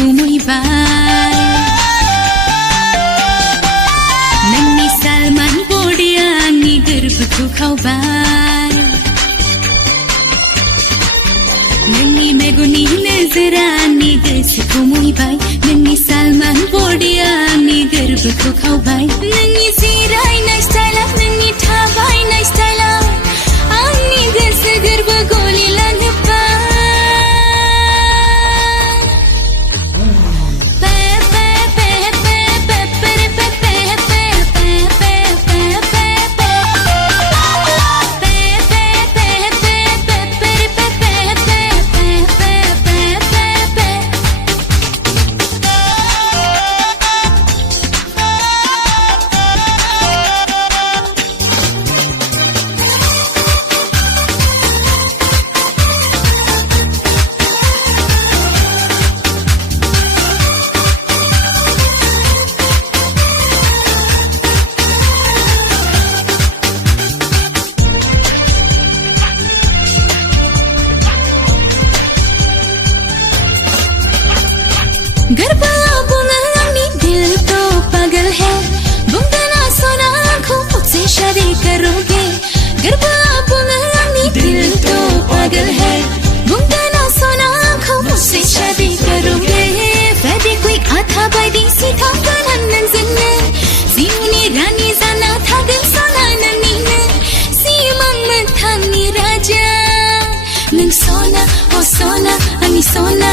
kumuibay Nani Salman bodia ni garbuku khaubay Nani meguni nazara ni garsi kumuibay Nani Salman bodia ni garbuku khaubay Nani zirai na style nani thabai na style ani garsi garba goli lanpa गरबा बुलंदी दिल तो पागल है बुंगना सोना आँखों मुझसे शादी करोगे गरबा बुलंदी दिल तो पागल है बुंगना सोना आँखों मुझसे शादी करोगे वैदे कोई आथा बादी सीधा करनन जिन्ने सीमुनी रानी जाना था दिल सोना ननीने सीमंग थानी राजा नंग सोना ओ सोना अनि सोना